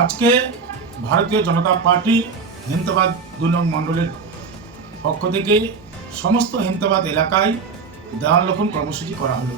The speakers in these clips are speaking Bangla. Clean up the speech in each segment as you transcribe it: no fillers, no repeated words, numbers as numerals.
আজকে ভারতীয় জনতা পার্টি হেমতাবাদ ২ নং মণ্ডলের পক্ষ থেকে সমস্ত হেমতাবাদ এলাকায় দেওয়াল রোপণ কর্মসূচি করা হলো।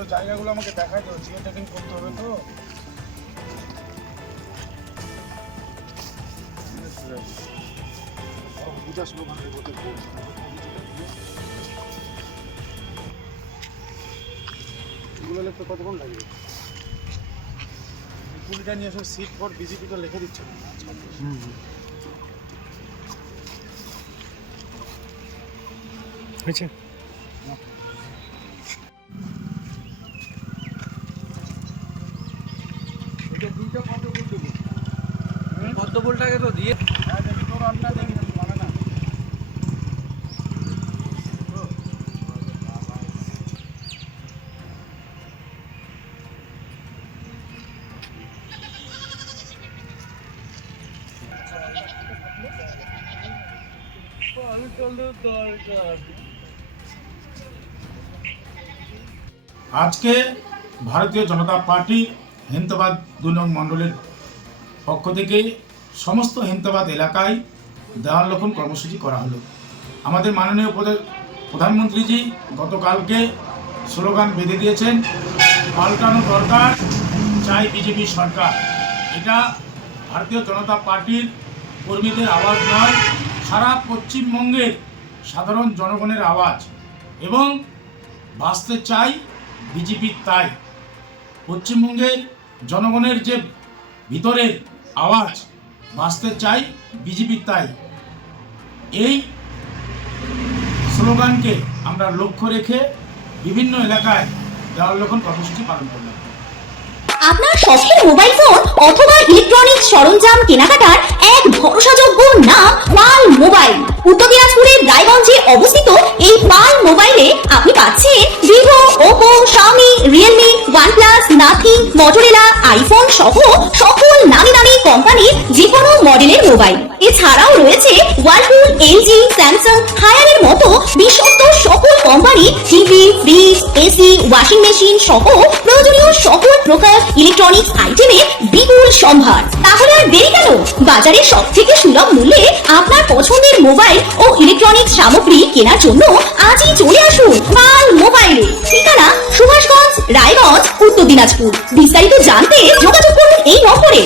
তো জায়গাগুলো আমাকে দেখাই তো, জিও ট্যাগিং করতে হবে তো। এগুলো লিখতে কতক্ষণ লাগবে? কুড়িটা নিয়ে এসে সিট ফর বিজেপি তো লিখে দিচ্ছে। হয়েছে পদ্মফুলটাকে তো দিয়ে দেখি তোর আন্না দেখি মানে না। আজকে ভারতীয় জনতা পার্টি হেমতাবাদ ২ নং মণ্ডলের পক্ষ থেকে সমস্ত হেমতাবাদ এলাকায় দেওয়াল রোপণ কর্মসূচি করা হলো। আমাদের মাননীয় প্রধানমন্ত্রীজি গতকালকে স্লোগান বেঁধে দিয়েছেন, পাল্টানো দরকার, চাই বিজেপি সরকার। এটা ভারতীয় জনতা পার্টির কর্মীদের আওয়াজ নয়, সারা পশ্চিমবঙ্গের সাধারণ জনগণের আওয়াজ। এবং বাঁচতে চাই বিজেপির তাই। পশ্চিমবঙ্গের জনগণের যে ভিতরের আওয়াজ, বাঁচতে চাই বিজেপির তাই, এই স্লোগানকে আমরা লক্ষ্য রেখে বিভিন্ন এলাকায় দেওয়াল রোপণ কর্মসূচি পালন করলাম। আপনার শখের মোবাইল ফোন অথবা ইলেকট্রনিক্স সরঞ্জাম কেনাকাটার এক ভরসাযোগ্য নাম পাল মোবাইল। উত্তর দিনাজপুরের রায়গঞ্জে অবস্থিত এই পাল মোবাইলে আপনি পাচ্ছেন Vivo, Oppo, Xiaomi, Realme, OnePlus, nothing, Motorola, iPhone সহ সকল নামি দামি কোম্পানির যে কোনো মডেলের মোবাইল। এছাড়াও রয়েছে ওয়ালপুল, এলজি, স্যামসাং, হায়ারের মতো বিশ্বস্ত সকল কোম্পানির TV, fridge, AC, washing machine সহ প্রয়োজনীয় সকল প্রকার ইলেকট্রনিক্স আইটেমের বিপুল সম্ভার। তাহলে আর দেরি কেন? বাজারে সবথেকে সুলভ মূল্যে আপনার পছন্দের মোবাইল ও ইলেকট্রনিক্স সামগ্রী কেনার জন্য আজই চলে আসুন পাল মোবাইলে। ঠিকানা সুভাষগঞ্জ, রায়গঞ্জ, উত্তর দিনাজপুর। বিস্তারিত জানতে যোগাযোগ করুন এই নম্বরে।